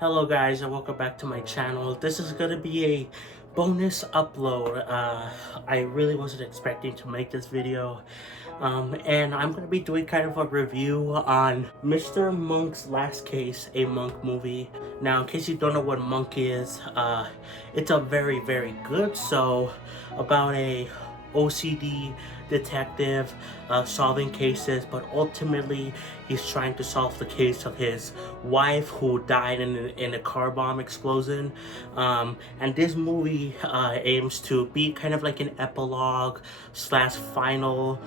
Hello guys and welcome back to my channel. This is gonna be a bonus upload. I really wasn't expecting to make this video. And I'm gonna be doing kind of a review on Mr. Monk's Last Case, a Monk movie. Now in case you don't know what Monk is, it's a very good show about a OCD detective solving cases, but ultimately he's trying to solve the case of his wife who died in a car bomb explosion. And this movie aims to be kind of like an epilogue slash final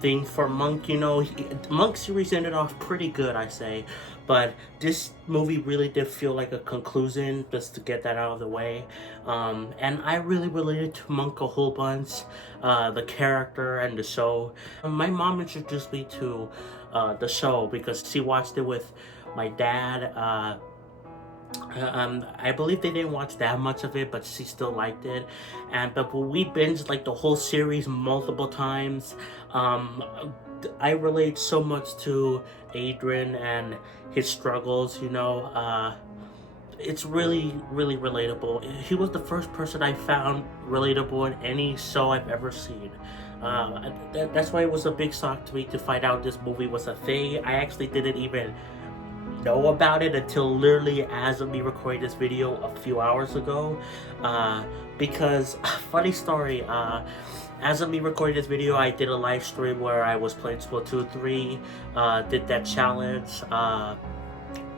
thing for Monk. You know, Monk series ended off pretty good, I say, but this movie really did feel like a conclusion, just to get that out of the way. And I really related to Monk a whole bunch, the character and the show. My mom introduced me to the show because she watched it with my dad. I believe they didn't watch that much of it, but she still liked it. But we binged like the whole series multiple times. I relate so much to Adrian and his struggles. You know, it's really relatable. He was the first person I found relatable in any show I've ever seen. That's why it was a big shock to me to find out this movie was a thing. I actually didn't even know about it until literally as of me recording this video a few hours ago. Because funny story, as of me recording this video, I did a live stream where I was playing Splatoon 3, did that challenge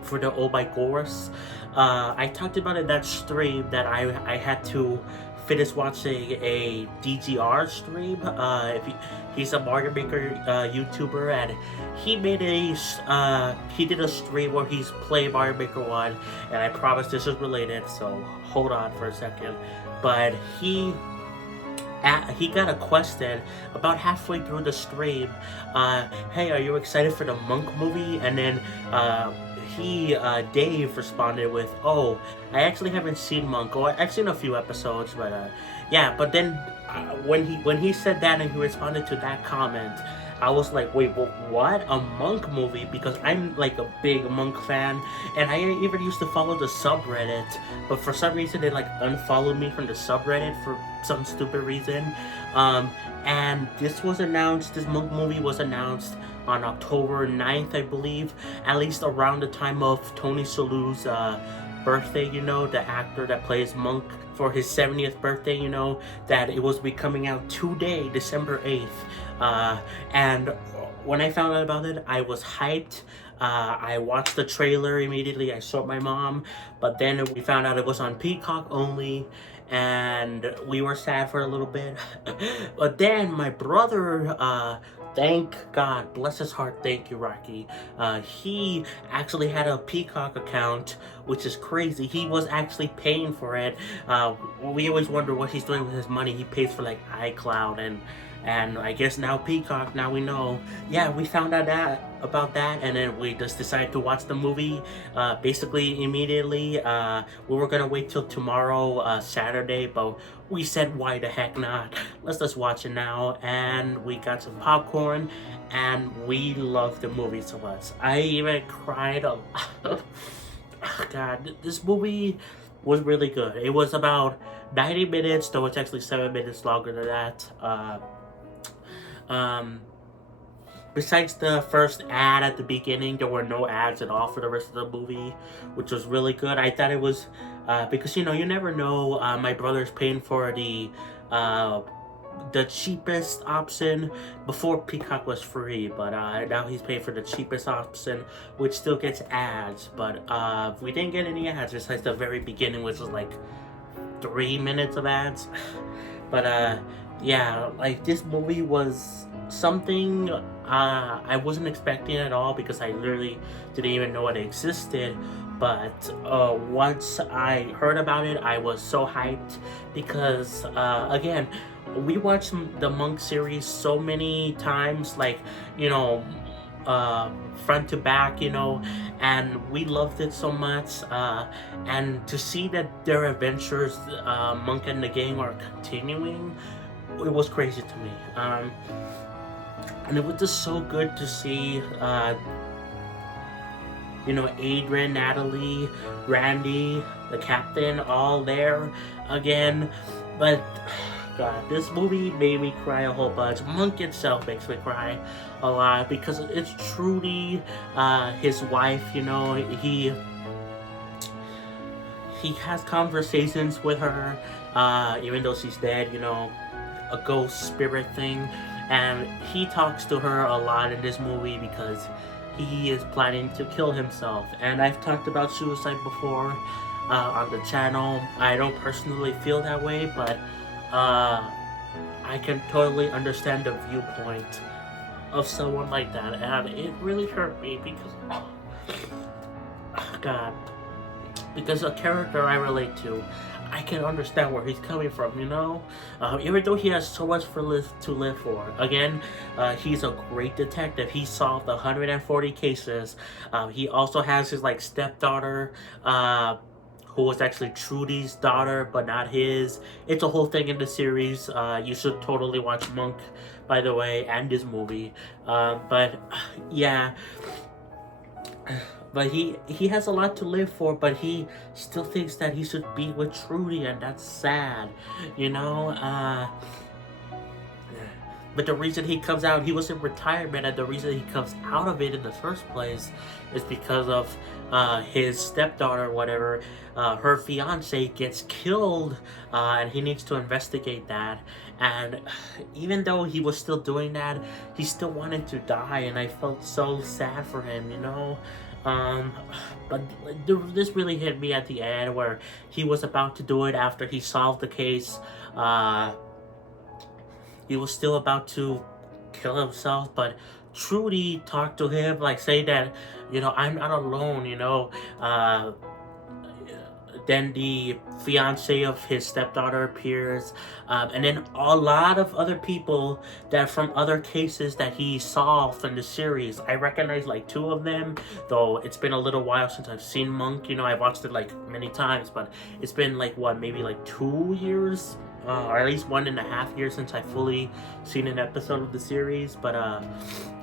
for the Oh My Gorse. I talked about in that stream that I had to finish watching a DGR stream. He's a Mario Maker YouTuber, and he made he did a stream where he's playing Mario Maker 1, and I promise this is related, so hold on for a second. But he got a question about halfway through the stream. Hey, are you excited for the Monk movie? And then Dave responded with, "Oh, I actually haven't seen Monk. Or I've seen a few episodes, but yeah." But then when he said that and he responded to that comment, I was like, wait, what? A Monk movie? Because I'm like a big Monk fan, and I even used to follow the subreddit, but for some reason they like unfollowed me from the subreddit for some stupid reason. And this Monk movie was announced on October 9th, I believe, at least around the time of Tony Shalhoub's birthday, you know, the actor that plays Monk, for his 70th birthday, you know, that it was be coming out today, December 8th. And when I found out about it, I was hyped. I watched the trailer immediately. I showed my mom, but then we found out it was on Peacock only, and we were sad for a little bit. But then my brother, thank God, bless his heart, thank you, Rocky. He actually had a Peacock account, which is crazy. He was actually paying for it. We always wonder what he's doing with his money. He pays for like iCloud and I guess now Peacock, now we know. Yeah, we found out about that, and then we just decided to watch the movie basically immediately. We were gonna wait till tomorrow, Saturday, but we said, why the heck not? Let's just watch it now. And we got some popcorn, and we loved the movie so much. I even cried a lot. God, this movie was really good. It was about 90 minutes, though it's actually 7 minutes longer than that. Besides the first ad at the beginning, there were no ads at all for the rest of the movie, which was really good. I thought it was, because, you know, you never know. My brother's paying for the cheapest option. Before, Peacock was free, but now he's paying for the cheapest option, which still gets ads. But we didn't get any ads besides the very beginning, which was like 3 minutes of ads. But yeah, like, this movie was something I wasn't expecting at all, because I literally didn't even know it existed. But once I heard about it, I was so hyped, because again, we watched the Monk series so many times, like, you know, front to back, you know, and we loved it so much. And to see that their adventures, Monk and the gang, are continuing, it was crazy to me. And it was just so good to see you know, Adrian, Natalie, Randy, the captain, all there again. But God, this movie made me cry a whole bunch. Monk itself makes me cry a lot because it's truly his wife. You know, he has conversations with her, even though she's dead. You know, a ghost spirit thing, and he talks to her a lot in this movie because he is planning to kill himself. And I've talked about suicide before on the channel. I don't personally feel that way, but I can totally understand the viewpoint of someone like that, and it really hurt me because, God, because a character I relate to, I can understand where he's coming from, you know? Even though he has so much to live for. Again, he's a great detective. He solved 140 cases. He also has his, like, stepdaughter, who was actually Trudy's daughter, but not his. It's a whole thing in the series. You should totally watch Monk, by the way, and this movie. But, yeah... But he has a lot to live for, but he still thinks that he should be with Trudy, and that's sad, you know? But the reason he comes out, he was in retirement, and the reason he comes out of it in the first place is because of his stepdaughter, whatever, her fiance gets killed, and he needs to investigate that. And even though he was still doing that, he still wanted to die, and I felt so sad for him, you know? But this really hit me at the end where he was about to do it after he solved the case. He was still about to kill himself, but Trudy talked to him, like, say that, you know, I'm not alone, you know. Then the fiance of his stepdaughter appears, and then a lot of other people that from other cases that he solved in the series. I recognize like 2 of them, though it's been a little while since I've seen Monk. You know, I've watched it like many times, but it's been like what, maybe like 2 years, or at least 1.5 years since I fully seen an episode of the series. But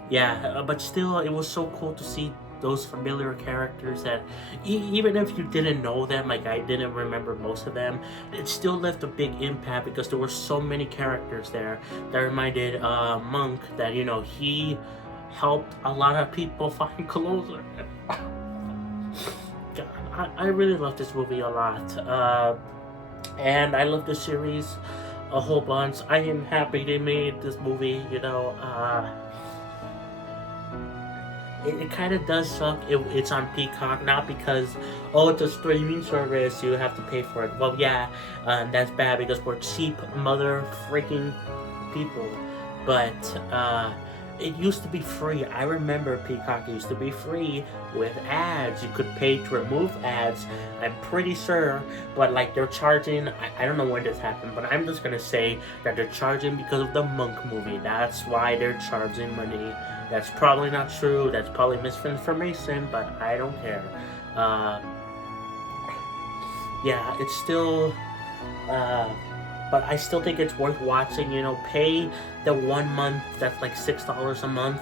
yeah, but still, it was so cool to see those familiar characters that even if you didn't know them, like I didn't remember most of them, it still left a big impact because there were so many characters there that reminded Monk that, you know, he helped a lot of people find closure. God, I really love this movie a lot, and I love the series a whole bunch. I am happy they made this movie, you know. It kind of does suck. It's on Peacock, not because, oh, it's a streaming service, you have to pay for it. Well, yeah, that's bad because we're cheap mother freaking people. But it used to be free. I remember Peacock used to be free with ads. You could pay to remove ads, I'm pretty sure. But like they're charging, I don't know when this happened, but I'm just gonna say that they're charging because of the Monk movie. That's why they're charging money. That's probably not true. That's probably misinformation, but I don't care. Yeah, it's still... but I still think it's worth watching, you know. Pay the 1 month, that's like $6 a month,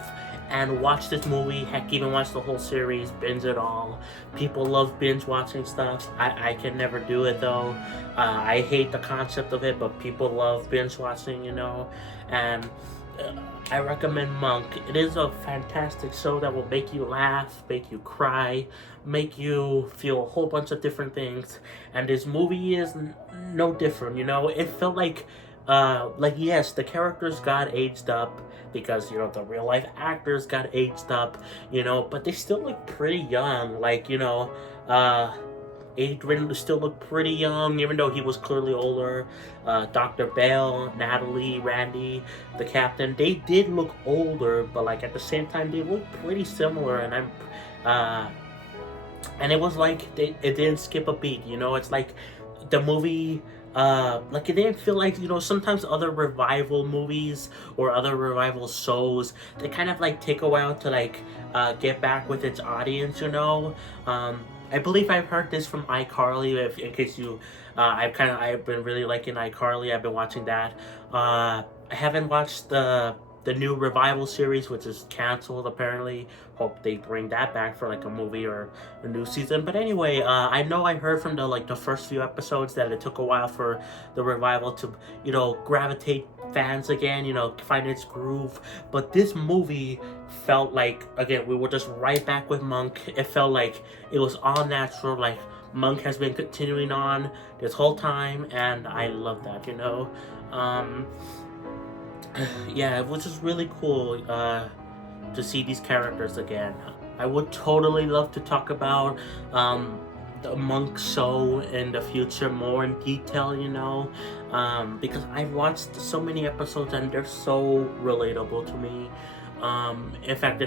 and watch this movie. Heck, even watch the whole series, binge it all. People love binge watching stuff. I can never do it though. I hate the concept of it, but people love binge watching, you know. And I recommend Monk. It is a fantastic show that will make you laugh, make you cry, make you feel a whole bunch of different things. And this movie is no different, you know. It felt like yes, the characters got aged up because, you know, the real life actors got aged up, you know, but they still look pretty young. Like, you know, Adrian still looked pretty young, even though he was clearly older. Dr. Bell, Natalie, Randy, the captain, they did look older, but like at the same time, they look pretty similar. And and it was like it didn't skip a beat, you know. It's like the movie, like it didn't feel like, you know, sometimes other revival movies or other revival shows, they kind of like take a while to like get back with its audience, you know. I believe I've heard this from iCarly. In case you, I've been really liking iCarly. I've been watching that. I haven't watched the the new Revival series, which is canceled apparently. Hope they bring that back for like a movie or a new season. But anyway, I know I heard from the first few episodes that it took a while for the Revival to gravitate fans again, find its groove. But this movie felt like, again, we were just right back with Monk. It felt like it was all natural, like Monk has been continuing on this whole time, and I love that. Yeah, it was just really cool to see these characters again. I would totally love to talk about the Monk show in the future more in detail, because I've watched so many episodes and they're so relatable to me. In fact,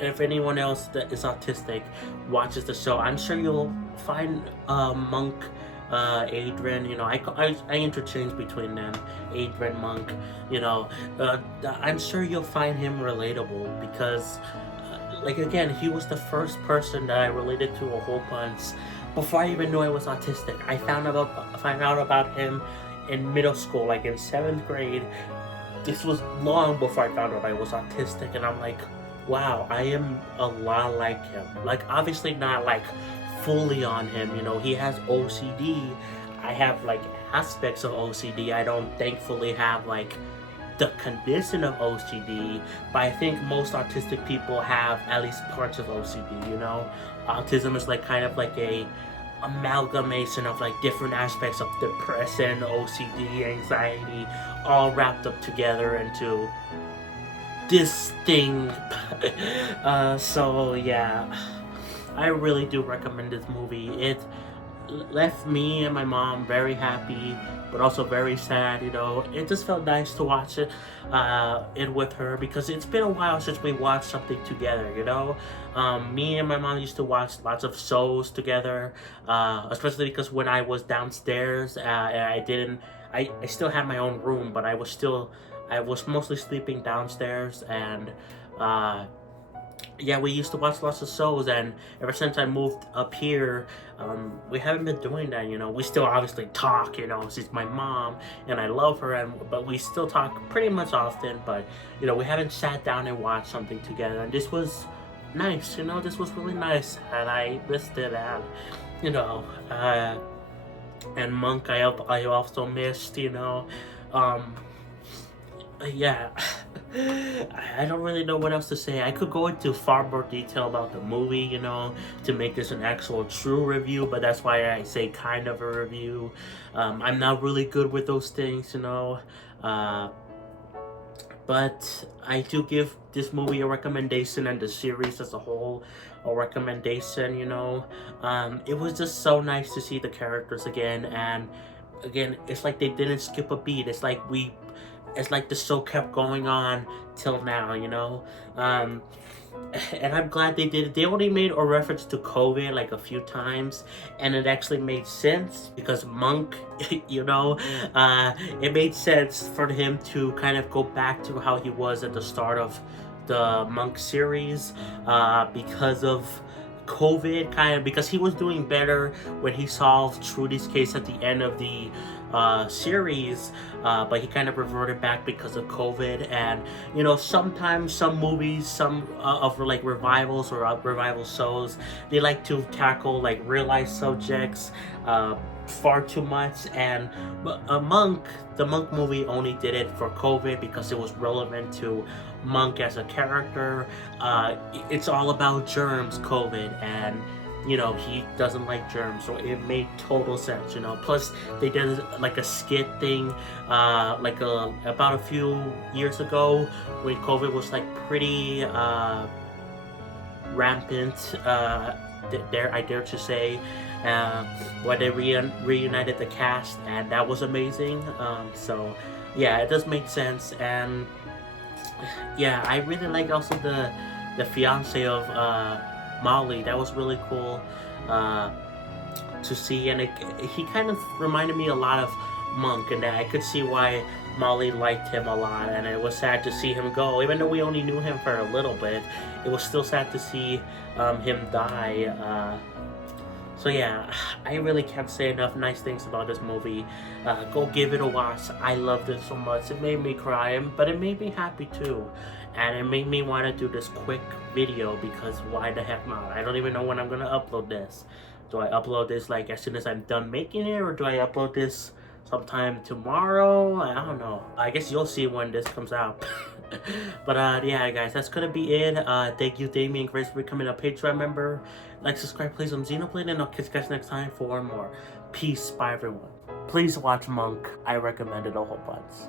if anyone else that is autistic watches the show, I'm sure you'll find Monk, Adrian. I interchange between them, Adrian, Monk. I'm sure you'll find him relatable because, again, he was the first person that I related to a whole bunch before I even knew I was autistic. I found out about him in middle school, like in 7th grade. This was long before I found out I was autistic, and I'm like, wow, I am a lot like him. Like, obviously not like fully on him, he has OCD. I have like aspects of OCD. I don't thankfully have like the condition of OCD, but I think most autistic people have at least parts of OCD, Autism is like kind of like a amalgamation of like different aspects of depression, OCD, anxiety, all wrapped up together into this thing. So yeah, I really do recommend this movie. It left me and my mom very happy, but also very sad. It just felt nice to watch it with her, because it's been a while since we watched something together. Me and my mom used to watch lots of shows together, especially because when I was downstairs, and I still had my own room, but I was mostly sleeping downstairs, and yeah, we used to watch lots of shows, and ever since I moved up here, we haven't been doing that. We still obviously talk. She's my mom, and I love her, but we still talk pretty much often. But we haven't sat down and watched something together, and this was nice. This was really nice, and I missed it. And Monk, I also missed. Yeah. I don't really know what else to say. I could go into far more detail about the movie, to make this an actual true review, but that's why I say kind of a review. I'm not really good with those things, but I do give this movie a recommendation, and the series as a whole a recommendation. It was just so nice to see the characters again, and again, it's like they didn't skip a beat. It's like the show kept going on till now, and I'm glad they did it. They only made a reference to COVID like a few times, and it actually made sense because Monk, it made sense for him to kind of go back to how he was at the start of the Monk series, because of COVID, because he was doing better when he solved Trudy's case at the end of the series, but he kind of reverted back because of COVID. And sometimes some movies, some of like revivals or revival shows, they like to tackle like real life subjects far too much, and the Monk movie only did it for COVID because it was relevant to Monk as a character. It's all about germs, COVID, and he doesn't like germs, so it made total sense. Plus they did like a skit thing about a few years ago when COVID was like pretty rampant, I dare to say, where they reunited the cast, and that was amazing. So yeah, it does make sense. And yeah, I really like also the fiance of Molly. That was really cool to see, and he kind of reminded me a lot of Monk, and I could see why Molly liked him a lot. And it was sad to see him go, even though we only knew him for a little bit. It was still sad to see him die. So yeah, I really can't say enough nice things about this movie. Go give it a watch. I loved it so much. It made me cry, but it made me happy too. And it made me want to do this quick video because why the heck not? I don't even know when I'm gonna upload this. Do I upload this like as soon as I'm done making it, or do I upload this sometime tomorrow? I don't know. I guess you'll see when this comes out. But yeah, guys, that's gonna be it. Thank you, Damien Grace, for becoming a Patreon member. Like, subscribe, please, on Xenoblade, and I'll catch you guys next time for more. Peace, bye, everyone. Please watch Monk. I recommend it a whole bunch.